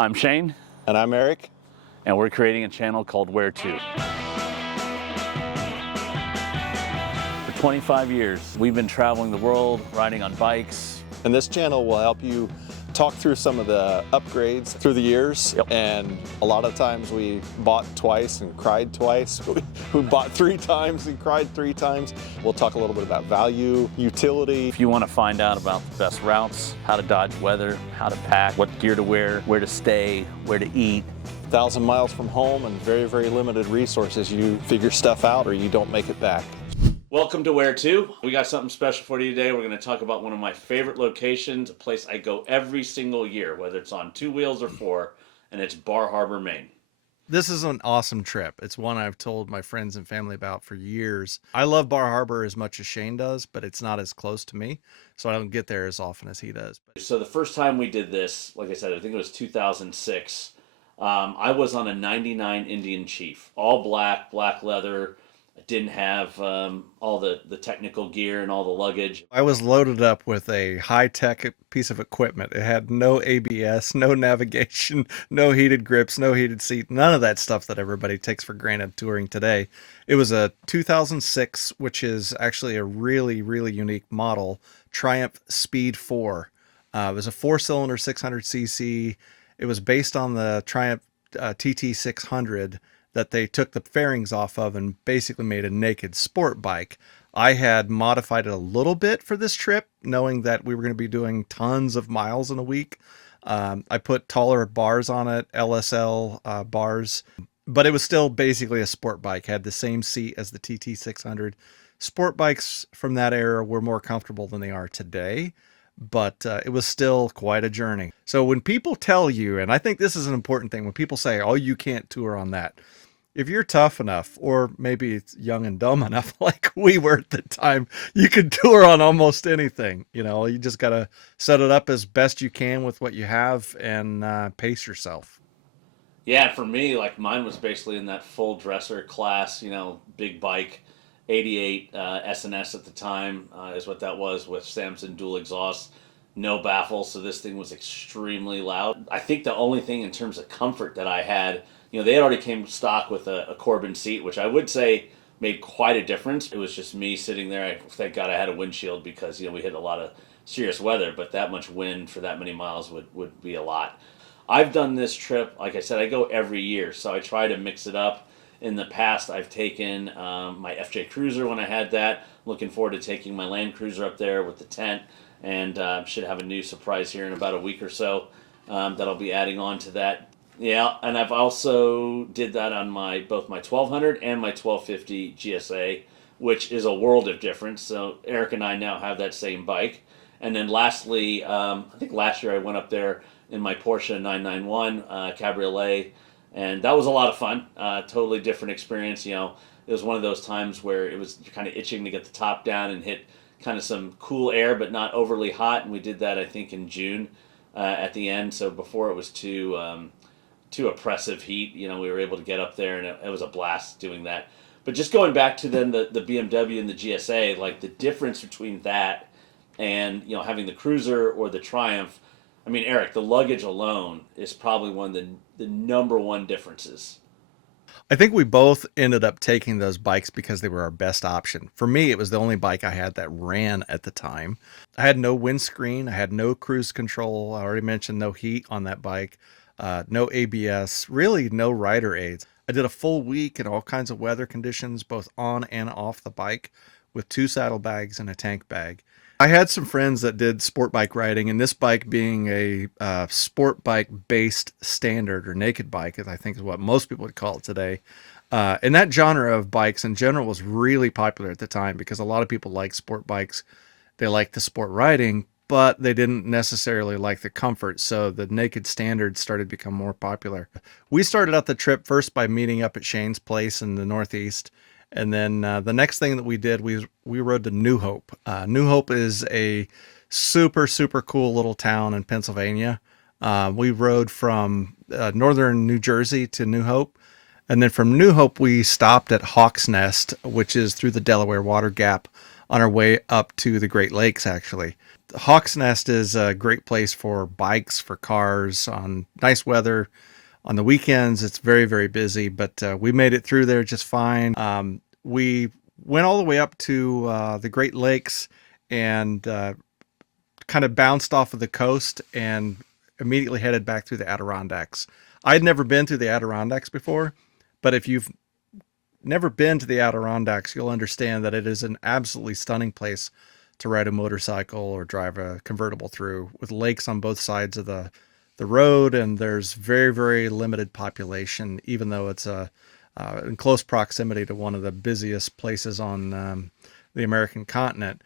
I'm Shane. And I'm Eric. And we're creating a channel called Where To. For 25 years, we've been traveling the world, riding on bikes. And this channel will help you talk through some of the upgrades through the years. Yep. And a lot of times we bought twice and cried twice. We bought 3 times and cried 3 times. We'll talk a little bit about value, utility. If you want to find out about the best routes, how to dodge weather, how to pack, what gear to wear, where to stay, where to eat. 1,000 miles from home and very, very limited resources. You figure stuff out or you don't make it back. Welcome to Where To. We got something special for you today. We're going to talk about one of my favorite locations, a place I go every single year, whether it's on 2 wheels or 4, and it's Bar Harbor, Maine. This is an awesome trip. It's one I've told my friends and family about for years. I love Bar Harbor as much as Shane does, but it's not as close to me, so I don't get there as often as he does. So the first time we did this, like I said, I think it was 2006. I was on a 99 Indian Chief, all black leather. I didn't have all the technical gear and all the luggage. I was loaded up with a high-tech piece of equipment. It had no ABS, no navigation, no heated grips, no heated seat, none of that stuff that everybody takes for granted touring today. It was a 2006, which is actually a really, really unique model, Triumph Speed 4. It was a 4-cylinder 600cc. It was based on the Triumph TT600 that they took the fairings off of and basically made a naked sport bike. I had modified it a little bit for this trip, knowing that we were going to be doing tons of miles in a week. I put taller bars on it, LSL bars, but it was still basically a sport bike. Had the same seat as the TT600. Sport bikes from that era were more comfortable than they are today, but it was still quite a journey. So when people tell you, and I think this is an important thing, when people say, oh, you can't tour on that, if you're tough enough, or maybe it's young and dumb enough like we were at the time, you can tour on almost anything. You know, you just got to set it up as best you can with what you have and pace yourself. Yeah, for me, like mine was basically in that full dresser class, you know, big bike, 88 S&S at the time is what that was, with Samson dual exhaust, no baffle, so this thing was extremely loud. I think the only thing in terms of comfort that I had, you know, they already came stock with a Corbin seat, which I would say made quite a difference. It was just me sitting there. Thank God I had a windshield because, you know, we hit a lot of serious weather, but that much wind for that many miles would be a lot. I've done this trip, like I said, I go every year, so I try to mix it up. In the past, I've taken my FJ Cruiser when I had that. Looking forward to taking my Land Cruiser up there with the tent, and should have a new surprise here in about a week or so that I'll be adding on to that. Yeah, and I've also did that on both my 1200 and my 1250 GSA, which is a world of difference. So Eric and I now have that same bike. And then lastly, I think last year I went up there in my Porsche 991 Cabriolet, and that was a lot of fun. Totally different experience. You know, it was one of those times where it was kind of itching to get the top down and hit kind of some cool air, but not overly hot. And we did that, I think, in June at the end. So before it was too oppressive heat, you know, we were able to get up there, and it was a blast doing that. But just going back to then the BMW and the GSA, like the difference between that and, you know, having the Cruiser or the Triumph, I mean, Eric, the luggage alone is probably one of the number one differences. I think we both ended up taking those bikes because they were our best option. For me, it was the only bike I had that ran at the time. I had no windscreen. I had no cruise control. I already mentioned no heat on that bike. No ABS, really no rider aids. I did a full week in all kinds of weather conditions, both on and off the bike, with 2 saddlebags and a tank bag. I had some friends that did sport bike riding, and this bike being a sport bike based standard or naked bike, I think is what most people would call it today. And that genre of bikes in general was really popular at the time because a lot of people like sport bikes. They like the sport riding, but they didn't necessarily like the comfort, so the naked standards started to become more popular. We started out the trip first by meeting up at Shane's place in the Northeast, and then the next thing that we did, we rode to New Hope. New Hope is a super, super cool little town in Pennsylvania. We rode from northern New Jersey to New Hope, and then from New Hope we stopped at Hawk's Nest, which is through the Delaware Water Gap, on our way up to the Great Lakes, actually. Hawks Nest is a great place for bikes, for cars on nice weather. On the weekends, it's very, very busy, but we made it through there just fine. We went all the way up to the Great Lakes and kind of bounced off of the coast and immediately headed back through the Adirondacks. I'd never been through the Adirondacks before, but if you've never been to the Adirondacks, you'll understand that it is an absolutely stunning place to ride a motorcycle or drive a convertible through, with lakes on both sides of the road, and there's very, very limited population, even though it's in close proximity to one of the busiest places on the American continent.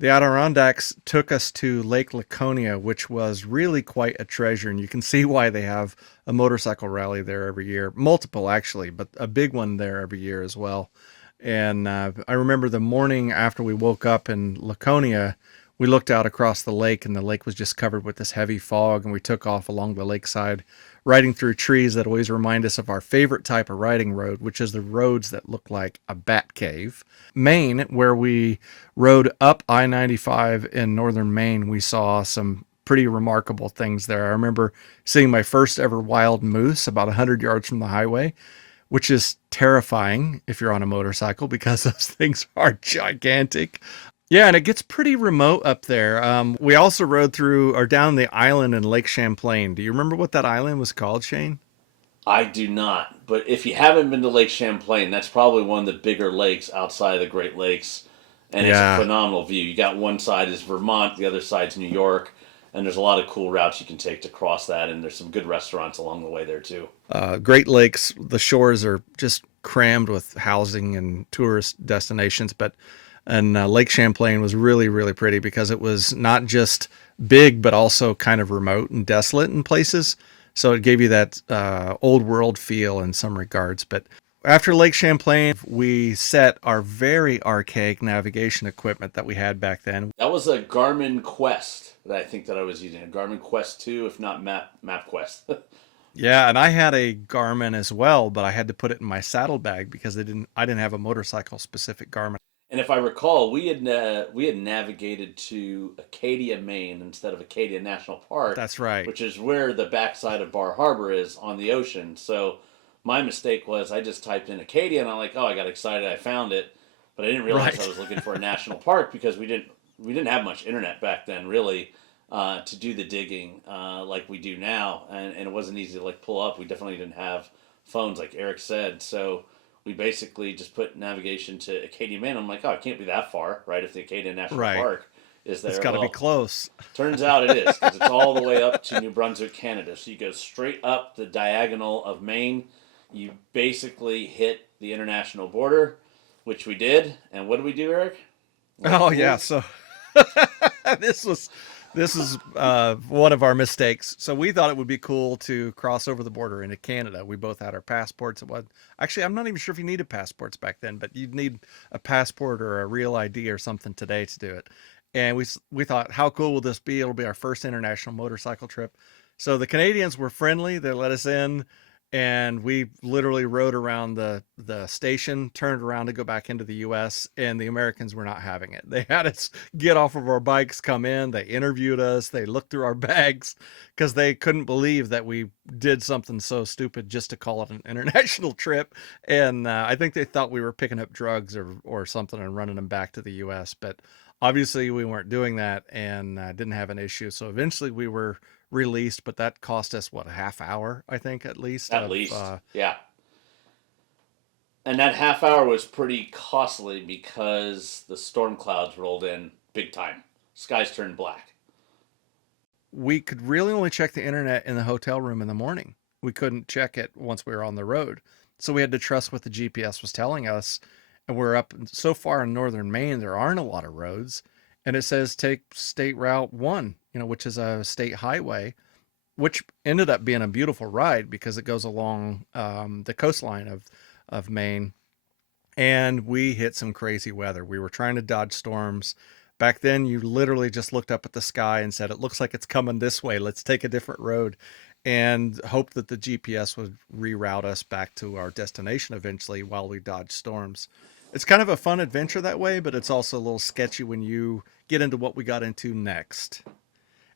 The Adirondacks took us to Lake Laconia, which was really quite a treasure, and you can see why they have a motorcycle rally there every year. Multiple, actually, but a big one there every year as well. And I remember the morning after we woke up in Laconia, we looked out across the lake, and the lake was just covered with this heavy fog, and we took off along the lakeside, riding through trees that always remind us of our favorite type of riding road, which is the roads that look like a bat cave. Maine, where we rode up I-95 in northern Maine, we saw some pretty remarkable things there. I remember seeing my first ever wild moose about 100 yards from the highway, which is terrifying if you're on a motorcycle because those things are gigantic. Yeah, and it gets pretty remote up there. We also rode through or down the island in Lake Champlain. Do you remember what that island was called, Shane? I do not. But if you haven't been to Lake Champlain, that's probably one of the bigger lakes outside of the Great Lakes. And it's a Yeah, phenomenal view. You got one side is Vermont, the other side's New York. And there's a lot of cool routes you can take to cross that. And there's some good restaurants along the way there, too. Great Lakes, the shores are just crammed with housing and tourist destinations, but and Lake Champlain was really, really pretty because it was not just big, but also kind of remote and desolate in places. So it gave you that old world feel in some regards. But after Lake Champlain, we set our very archaic navigation equipment that we had back then. That was a Garmin Quest that I think that I was using. A Garmin Quest 2, if not MapQuest. Yeah, and I had a Garmin as well, but I had to put it in my saddlebag because I didn't have a motorcycle specific Garmin. And if I recall, we had navigated to Acadia, Maine, instead of Acadia National Park, That's right. which is where the backside of Bar Harbor is on the ocean. So my mistake was I just typed in Acadia, and I'm like, oh, I got excited, I found it, but I didn't realize I Right. was looking for a national park because we didn't have much internet back then, really, to do the digging like we do now, and it wasn't easy to like pull up. We definitely didn't have phones, like Eric said, so we basically just put navigation to Acadia, Maine. I'm like, oh, it can't be that far, right? If the Acadia National Right. Park is It's there, got to be well, close. turns out it is because it's all the way up to New Brunswick, Canada. So you go straight up the diagonal of Maine. You basically hit the international border, which we did. And what did we do, Eric? Like Oh yeah, fools? so this was this is one of our mistakes. So we thought it would be cool to cross over the border into Canada. We both had our passports. It was actually, I'm not even sure if you needed passports back then, but you'd need a passport or a real ID or something today to do it. And we thought, how cool will this be? It'll be our first international motorcycle trip. So the Canadians were friendly. They let us in, and we literally rode around the station, turned around to go back into the US, and the Americans were not having it. They had us get off of our bikes, come in, they interviewed us, they looked through our bags because they couldn't believe that we did something so stupid just to call it an international trip. And I think they thought we were picking up drugs or something and running them back to the US, but obviously we weren't doing that, and didn't have an issue. So eventually we were released, but that cost us what, a half hour, I think, at least At of least. Yeah. And that half hour was pretty costly because the storm clouds rolled in big time. Skies turned black. we could really only check the internet in the hotel room in the morning. We couldn't check it once we were on the road. So we had to trust what the GPS was telling us. And we're up so far in northern Maine, there aren't a lot of roads. And it says take State Route 1, which is a state highway, which ended up being a beautiful ride because it goes along the coastline of Maine. And we hit some crazy weather. We were trying to dodge storms. Back then, you literally just looked up at the sky and said, it looks like it's coming this way. Let's take a different road, and hope that the GPS would reroute us back to our destination eventually while we dodged storms. It's kind of a fun adventure that way, but it's also a little sketchy when you get into what we got into next.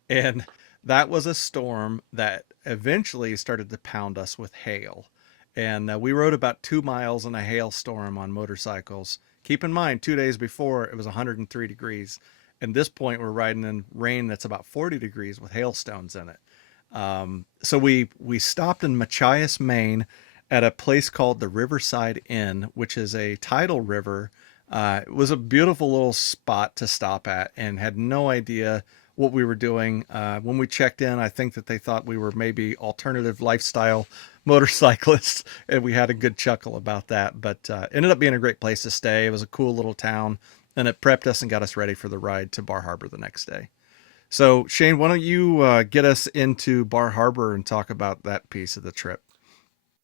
And that was a storm that eventually started to pound us with hail. And we rode about 2 miles in a hailstorm on motorcycles. Keep in mind, 2 days before it was 103 degrees. And this point, we're riding in rain that's about 40 degrees with hailstones in it. So we stopped in Machias, Maine, at a place called the Riverside Inn, which is a tidal river. It was a beautiful little spot to stop at, and had no idea what we were doing. When we checked in, I think that they thought we were maybe alternative lifestyle motorcyclists, and we had a good chuckle about that. But ended up being a great place to stay. It was a cool little town, and it prepped us and got us ready for the ride to Bar Harbor the next day. So, Shane, why don't you get us into Bar Harbor and talk about that piece of the trip?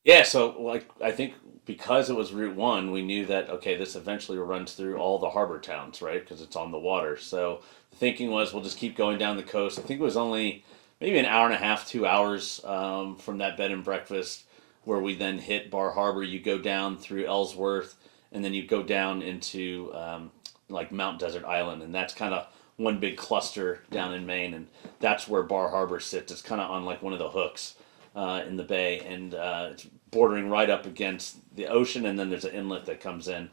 Yeah, so like I think because it was Route One, we knew that okay, this eventually runs through all the harbor towns, right? Because it's on the water. So the thinking was we'll just keep going down the coast. I think it was only maybe an hour and a half, 2 hours from that bed and breakfast where we then hit Bar Harbor. You go down through Ellsworth, and then you go down into like Mount Desert Island, and that's kind of one big cluster down in Maine, and that's where Bar Harbor sits. It's kind of on like one of the hooks in the bay, and it's bordering right up against the ocean, and then there's an inlet that comes in.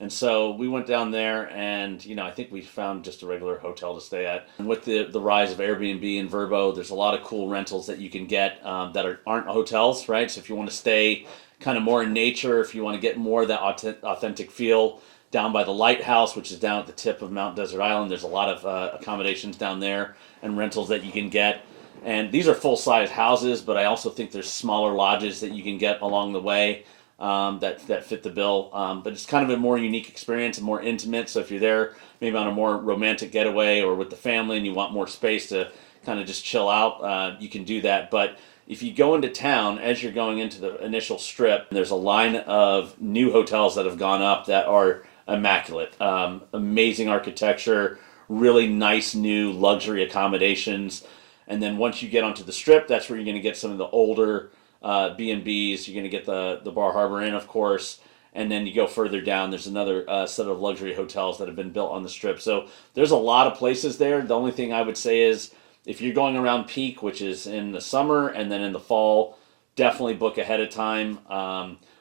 And so we went down there, and I think we found just a regular hotel to stay at. And with the rise of Airbnb and Verbo, there's a lot of cool rentals that you can get that aren't hotels, right? So if you want to stay kind of more in nature, if you want to get more of that authentic feel, down by the lighthouse, which is down at the tip of Mount Desert Island, there's a lot of accommodations down there and rentals that you can get. And these are full size houses, but I also think there's smaller lodges that you can get along the way that fit the bill. But it's kind of a more unique experience and more intimate. So if you're there maybe on a more romantic getaway or with the family and you want more space to kind of just chill out, you can do that. But if you go into town as you're going into the initial strip, there's a line of new hotels that have gone up that are immaculate. Amazing architecture, really nice new luxury accommodations. And then once you get onto the strip, that's where you're going to get some of the older B&Bs. You're going to get the Bar Harbor Inn, of course. And then you go further down, there's another set of luxury hotels that have been built on the strip. So there's a lot of places there. The only thing I would say is if you're going around peak, which is in the summer and then in the fall, definitely book ahead of time.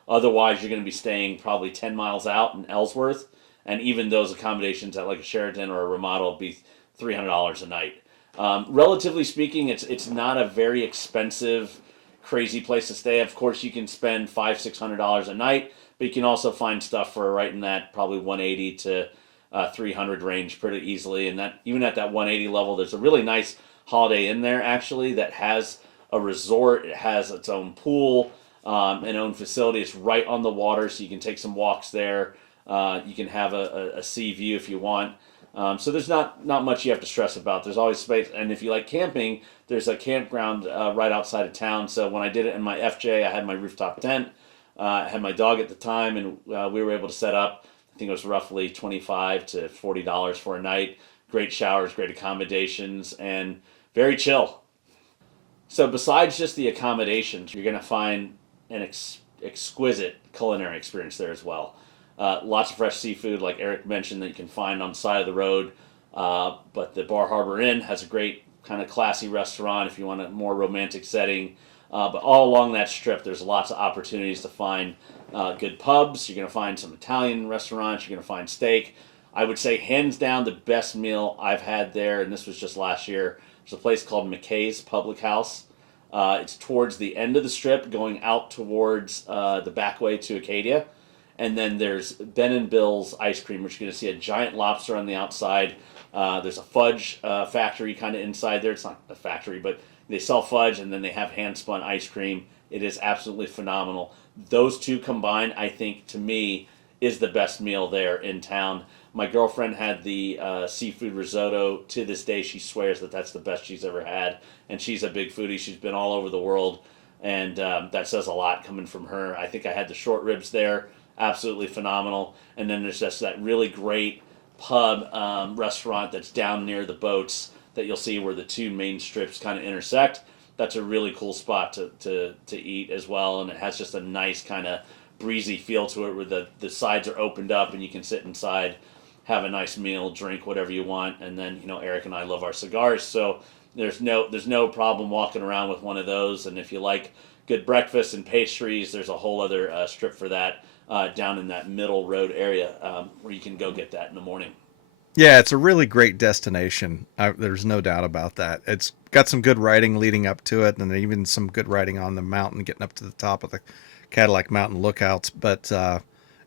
Otherwise, you're going to be staying probably 10 miles out in Ellsworth. And even those accommodations at like a Sheraton or a Ramada will be $300 a night. Relatively speaking, it's not a very expensive, crazy place to stay. Of course, you can spend $500-600 a night, but you can also find stuff for right in that probably 180 to 300 range pretty easily. And that even at that 180 level, there's a really nice Holiday Inn there actually that has a resort. It has its own pool, and own facility. It's right on the water, so you can take some walks there. You can have a sea view if you want. So there's not much you have to stress about. There's always space, and if you like camping, there's a campground right outside of town. So when I did it in my FJ, I had my rooftop tent. I had my dog at the time, and we were able to set up. I think it was roughly $25 to $40 for a night. Great showers, great accommodations, and very chill. So besides just the accommodations, you're going to find an exquisite culinary experience there as well. Lots of fresh seafood, like Eric mentioned, that you can find on the side of the road. But the Bar Harbor Inn has a great kind of classy restaurant if you want a more romantic setting. But all along that strip, there's lots of opportunities to find good pubs. You're going to find some Italian restaurants. You're going to find steak. I would say hands down the best meal I've had there, and this was just last year. There's a place called McKay's Public House. It's towards the end of the strip, going out towards the back way to Acadia. And then there's Ben and Bill's ice cream, which you're going to see a giant lobster on the outside. There's a fudge factory kind of inside there. It's not a factory, but they sell fudge, and then they have hand spun ice cream. It is absolutely phenomenal. Those two combined, I think, to me, is the best meal there in town. My girlfriend had the seafood risotto. To this day, she swears that that's the best she's ever had. And she's a big foodie. She's been all over the world. And that says a lot coming from her. I think I had the short ribs there. Absolutely phenomenal. And then there's just that really great pub restaurant that's down near the boats that you'll see where the two main strips kind of intersect. That's a really cool spot to eat as well. And it has just a nice kind of breezy feel to it, where the sides are opened up and you can sit inside, have a nice meal, drink whatever you want, and then Eric and I love our cigars, so there's no problem walking around with one of those. And if you like good breakfast and pastries, there's a whole other strip for that down in that middle road area where you can go get that in the morning. Yeah, it's a really great destination. There's no doubt about that. It's got some good riding leading up to it, and even some good riding on the mountain, getting up to the top of the Cadillac Mountain lookouts. But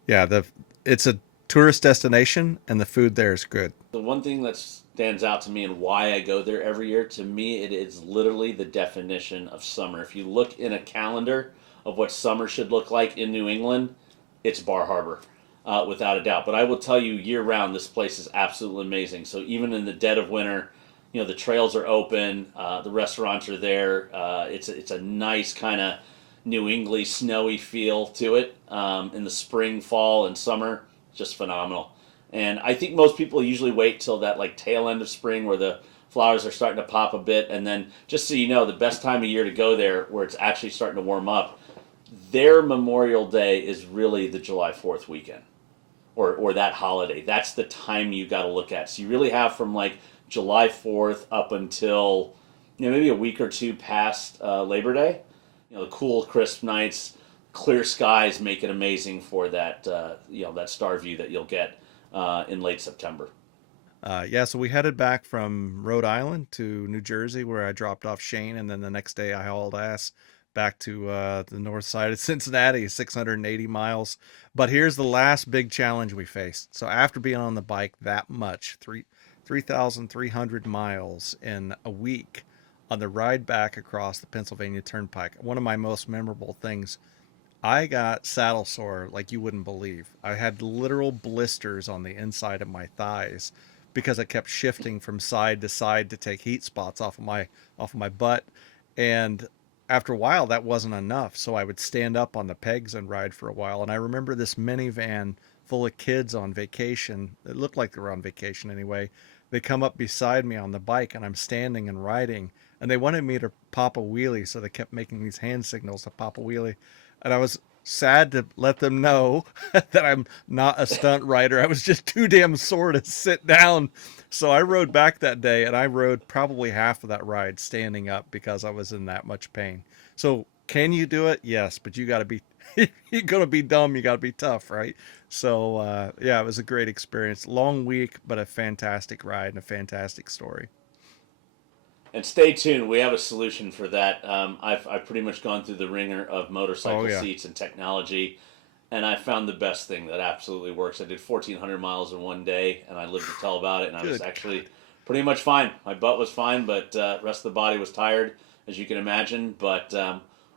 yeah, it's a tourist destination, and the food there is good. The one thing that stands out to me and why I go there every year, to me, it is literally the definition of summer. If you look in a calendar of what summer should look like in New England, it's Bar Harbor, without a doubt. But I will tell you, year round, this place is absolutely amazing. So even in the dead of winter, the trails are open, the restaurants are there. It's a nice kind of New England snowy feel to it. In the spring, fall, and summer, just phenomenal. And I think most people usually wait till that like tail end of spring where the flowers are starting to pop a bit. And then, just so you know, the best time of year to go there, where it's actually starting to warm up, their Memorial Day is really the July 4th weekend, or that holiday. That's the time you got to look at. So you really have from like July 4th up until maybe a week or two past Labor Day. The cool, crisp nights, clear skies make it amazing for that that star view that you'll get in late September. Yeah, so we headed back from Rhode Island to New Jersey, where I dropped off Shane, and then the next day I hauled ass back to the north side of Cincinnati, 680 miles. But here's the last big challenge we faced. So after being on the bike that much, 3,300 miles in a week, on the ride back across the Pennsylvania Turnpike, one of my most memorable things, I got saddle sore like you wouldn't believe. I had literal blisters on the inside of my thighs because I kept shifting from side to side to take heat spots off of my butt. And after a while that wasn't enough, so I would stand up on the pegs and ride for a while. And I remember this minivan full of kids on vacation. It looked like they were on vacation anyway. They come up beside me on the bike and I'm standing and riding, and they wanted me to pop a wheelie, so they kept making these hand signals to pop a wheelie. And I was sad to let them know that I'm not a stunt rider. I was just too damn sore to sit down. So I rode back that day, and I rode probably half of that ride standing up because I was in that much pain. So can you do it? Yes, but you got to be you're gonna be dumb. You got to be tough, right? So yeah, it was a great experience. Long week, but a fantastic ride and a fantastic story. And stay tuned. We have a solution for that. I've pretty much gone through the ringer of Oh motorcycle yeah, seats and technology, and I found the best thing that absolutely works. I did 1,400 miles in one day, and I lived to tell about it. And I was good. actually pretty much fine. My butt was fine, but rest of the body was tired, as you can imagine. But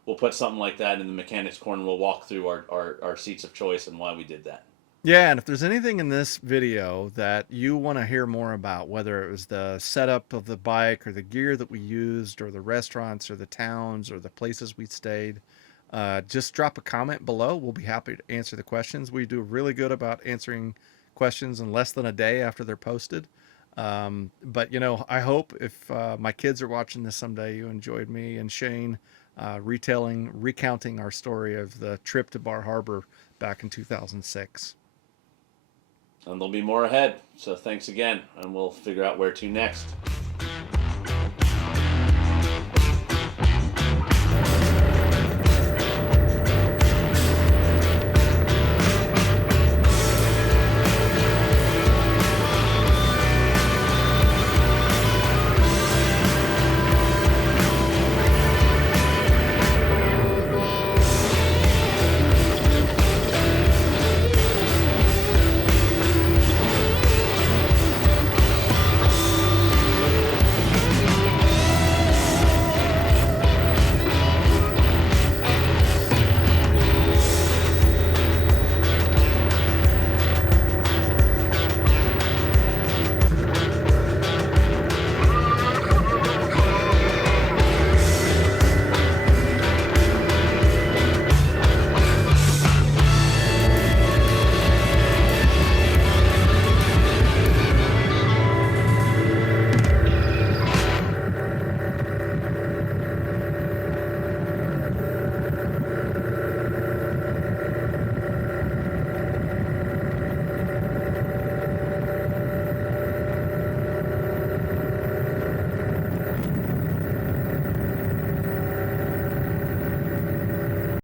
we'll put something like that in the mechanics corner. We'll walk through our seats of choice and why we did that. Yeah, and if there's anything in this video that you want to hear more about, whether it was the setup of the bike or the gear that we used or the restaurants or the towns or the places we stayed, just drop a comment below. We'll be happy to answer the questions. We do really good about answering questions in less than a day after they're posted. But I hope if my kids are watching this someday, you enjoyed me and Shane recounting our story of the trip to Bar Harbor back in 2006. And there'll be more ahead. So thanks again, and we'll figure out where to next.